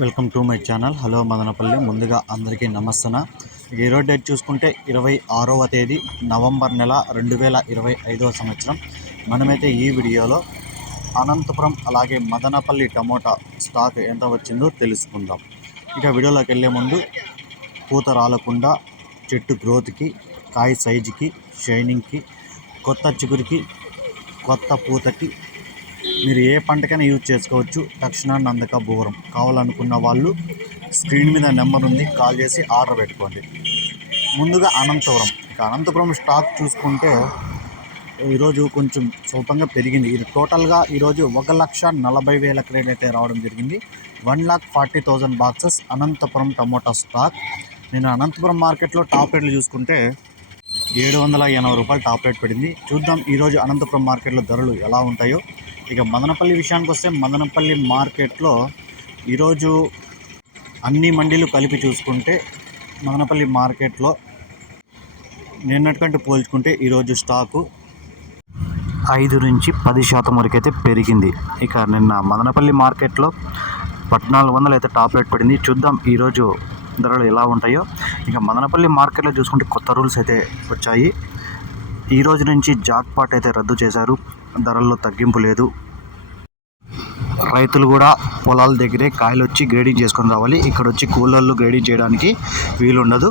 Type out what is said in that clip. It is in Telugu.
Welcome to my channel. Hello Madanapalle. ముందుగా అందరికీ నమస్తన. ఈరోజు డేట్ చూసుకుంటే ఇరవై ఆరవ తేదీ నవంబర్ నెల రెండు వేల ఇరవై ఐదవ సంవత్సరం. మనమైతే ఈ వీడియోలో అనంతపురం అలాగే మదనపల్లి టమోటా స్టాక్ ఎంత వచ్చిందో తెలుసుకుందాం. ఇక వీడియోలోకి వెళ్ళే ముందు పూత రాలకుండా చెట్టు గ్రోత్కి కాయ సైజుకి షైనింగ్కి కొత్త చిగురికి కొత్త పూతకి మీరు ఏ పంటకైనా యూజ్ చేసుకోవచ్చు. తక్షణాన్ని అందక బూరం. కావాలనుకున్న వాళ్ళు స్క్రీన్ మీద నెంబర్ ఉంది. కాల్ చేసి ఆర్డర్ పెట్టుకోండి. ముందుగా అనంతపురం. ఇక అనంతపురం స్టాక్ చూసుకుంటే ఈరోజు కొంచెం స్వల్పంగా పెరిగింది. ఇది టోటల్గా ఈరోజు ఒక లక్ష నలభై వేల క్రేట్ అయితే రావడం జరిగింది. One lakh forty thousand boxes Anantapur tomato stock. నేను అనంతపురం మార్కెట్లో టాప్ రేట్లు చూసుకుంటే ఏడు వందల ఎనభై రూపాయలు టాప్ రేట్ పడింది. చూద్దాం ఈరోజు అనంతపురం మార్కెట్లో ధరలు ఎలా ఉంటాయో. ఇక మదనపల్లి విషయానికి వస్తే మదనపల్లి మార్కెట్లో ఈరోజు అన్ని మండీలు కలిపి చూసుకుంటే మదనపల్లి మార్కెట్లో నిన్నటికంటే పోల్చుకుంటే ఈరోజు స్టాకు ఐదు నుంచి పది శాతం వరకు అయితే పెరిగింది. ఇక నిన్న మదనపల్లి మార్కెట్లో పద్నాలుగు వందలు అయితే టాప్ రేట్ పడింది. చూద్దాం ఈరోజు ధరలు ఎలా ఉంటాయో. ఇక మదనపల్లి మార్కెట్లో చూసుకుంటే కొత్త రూల్స్ అయితే వచ్చాయి. ఈ రోజు నుంచి జాక్పాట్ అయితే రద్దు చేశారు. ధరల్లో తగ్గింపు లేదు. రైతులు కూడా పొలాల దగ్గరే కాయలు వచ్చి గ్రేడింగ్ చేసుకొని రావాలి. ఇక్కడ వచ్చి కూలర్లు గ్రేడింగ్ చేయడానికి వీలుండదు.